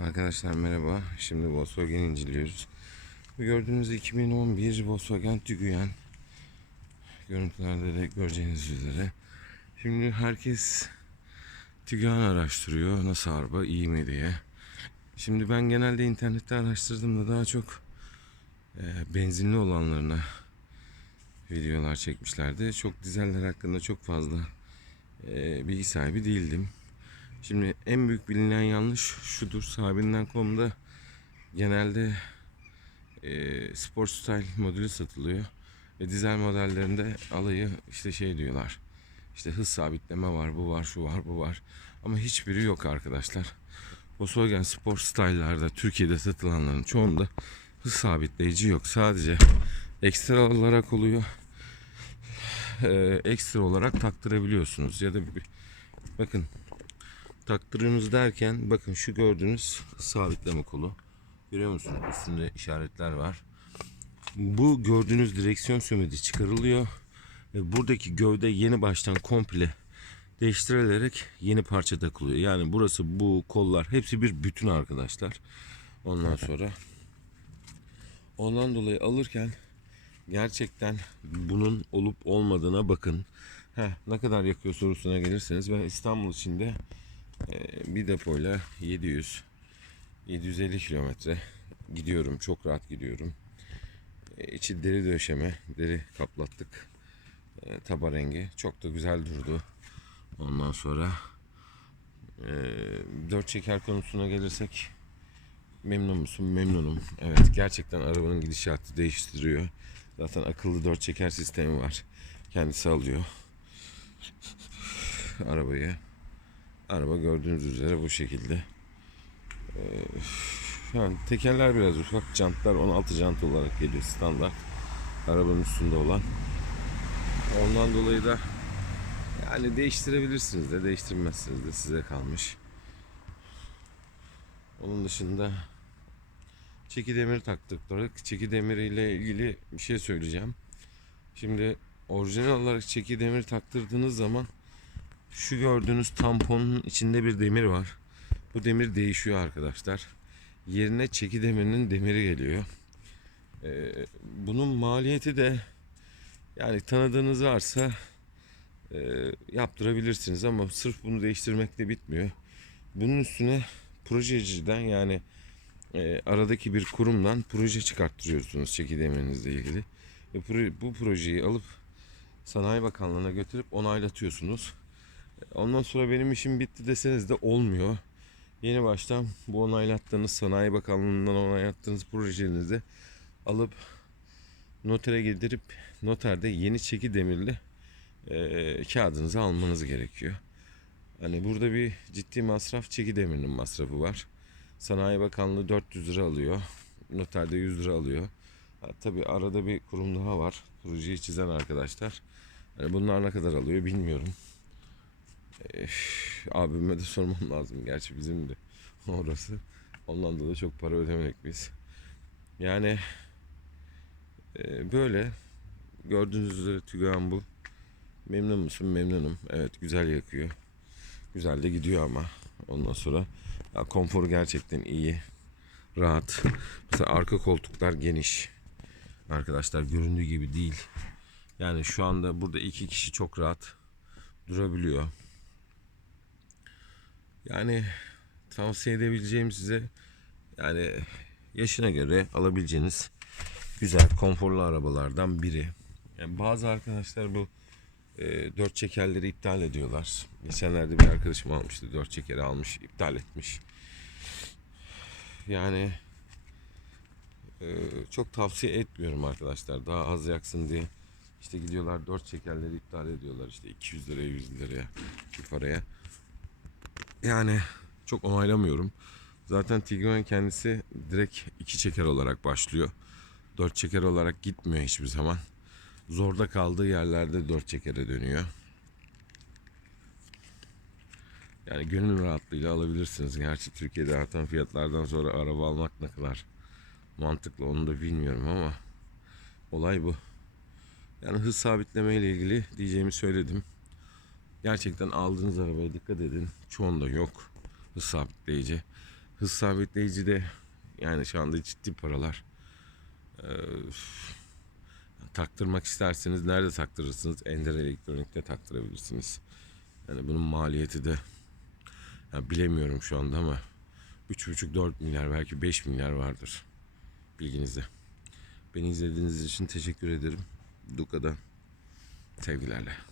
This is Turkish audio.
Arkadaşlar merhaba. Şimdi Volkswagen inceliyoruz. Bu gördüğünüz 2011 Volkswagen Tiguan. Görüntülerde de göreceğiniz üzere. Şimdi herkes Tiguan araştırıyor. Nasıl araba, iyi mi diye. Şimdi ben genelde internette araştırdığımda daha çok e, benzinli olanlarına videolar çekmişlerdi. Çok dizeller hakkında çok fazla e, bilgi sahibi değildim. Şimdi en büyük bilinen yanlış şudur. Sahibinden.com'da genelde e, Sport Style modülü satılıyor. Ve dizel modellerinde alayı işte şey diyorlar. İşte hız sabitleme var, bu var, şu var, bu var. Ama hiçbiri yok arkadaşlar. Volkswagen Sport Style'larda Türkiye'de satılanların çoğunda hız sabitleyici yok. Sadece ekstra olarak oluyor. Ee, ekstra olarak taktırabiliyorsunuz. Ya da bir, bakın taktırıyorsunuz derken bakın şu gördüğünüz sabitleme kolu. Görüyor musunuz? Üstünde işaretler var. Bu gördüğünüz direksiyon sömedi çıkarılıyor. Ve buradaki gövde yeni baştan komple değiştirilerek yeni parça takılıyor. Yani burası bu kollar hepsi bir bütün arkadaşlar. Ondan sonra ondan dolayı alırken gerçekten bunun olup olmadığına bakın. Heh, ne kadar yakıyor sorusuna gelirseniz ben İstanbul içinde bir depoyla 700 750 kilometre gidiyorum. Çok rahat gidiyorum. Ee, içi deri döşeme, deri kaplattık. Ee, taba rengi. Çok da güzel durdu. Ondan sonra e, dört çeker konusuna gelirsek memnun musun? Memnunum. Evet gerçekten arabanın gidişatı değiştiriyor. Zaten akıllı dört çeker sistemi var. Kendisi alıyor arabayı. Araba gördüğünüz üzere bu şekilde. Ee, yani tekerler biraz ufak. Jantlar 16 jant olarak geliyor standart. Arabanın üstünde olan. Ondan dolayı da yani değiştirebilirsiniz de değiştirmezsiniz de size kalmış. Onun dışında çeki demir taktırdık. Çeki demiri ile ilgili bir şey söyleyeceğim. Şimdi orijinal olarak çeki demir taktırdığınız zaman şu gördüğünüz tamponun içinde bir demir var. Bu demir değişiyor arkadaşlar. Yerine çeki demirinin demiri geliyor. Ee, bunun maliyeti de yani tanıdığınız varsa e, yaptırabilirsiniz ama sırf bunu değiştirmekle bitmiyor. Bunun üstüne projeciden yani e, aradaki bir kurumdan proje çıkarttırıyorsunuz çeki demirinizle ilgili. Proje, bu projeyi alıp Sanayi Bakanlığı'na götürüp onaylatıyorsunuz. Ondan sonra benim işim bitti deseniz de olmuyor. Yeni baştan bu onaylattığınız Sanayi Bakanlığı'ndan onaylattığınız projenizi alıp notere gidip noterde yeni çeki demirli e, kağıdınızı almanız gerekiyor. Hani burada bir ciddi masraf çeki demirinin masrafı var. Sanayi Bakanlığı 400 lira alıyor. Noterde 100 lira alıyor. Ha, tabii arada bir kurum daha var. Projeyi çizen arkadaşlar. Hani bunlar ne kadar alıyor bilmiyorum. Üf, abime de sormam lazım. Gerçi bizim de orası. Ondan dolayı çok para ödemedik biz. Yani e, böyle gördüğünüz üzere Tügan bu. Memnun musun? Memnunum. Evet güzel yakıyor. Güzel de gidiyor ama. Ondan sonra ya, konforu gerçekten iyi. Rahat. Mesela arka koltuklar geniş. Arkadaşlar göründüğü gibi değil. Yani şu anda burada iki kişi çok rahat durabiliyor. Yani tavsiye edebileceğim size yani yaşına göre alabileceğiniz güzel konforlu arabalardan biri. Yani bazı arkadaşlar bu e, dört çekerleri iptal ediyorlar. Geçenlerde bir arkadaşım almıştı dört çekeri almış iptal etmiş. Yani e, çok tavsiye etmiyorum arkadaşlar daha az yaksın diye. İşte gidiyorlar dört çekerleri iptal ediyorlar işte 200 liraya 100 liraya bir paraya. Yani çok onaylamıyorum. Zaten Tiguan kendisi direkt iki çeker olarak başlıyor. Dört çeker olarak gitmiyor hiçbir zaman. Zorda kaldığı yerlerde dört çekere dönüyor. Yani gönül rahatlığıyla alabilirsiniz. Gerçi Türkiye'de artan fiyatlardan sonra araba almak ne kadar mantıklı onu da bilmiyorum ama olay bu. Yani hız sabitleme ile ilgili diyeceğimi söyledim. Gerçekten aldığınız arabaya dikkat edin. Çoğunda yok hız sabitleyici. hız sabitleyici de yani şu anda ciddi paralar. Ee, taktırmak isterseniz nerede taktırırsınız? Ender Elektronik'te taktırabilirsiniz. Yani bunun maliyeti de ya bilemiyorum şu anda ama 3,5-4 milyar belki 5 milyar vardır. Bilginizde. Beni izlediğiniz için teşekkür ederim. Duka'da sevgilerle.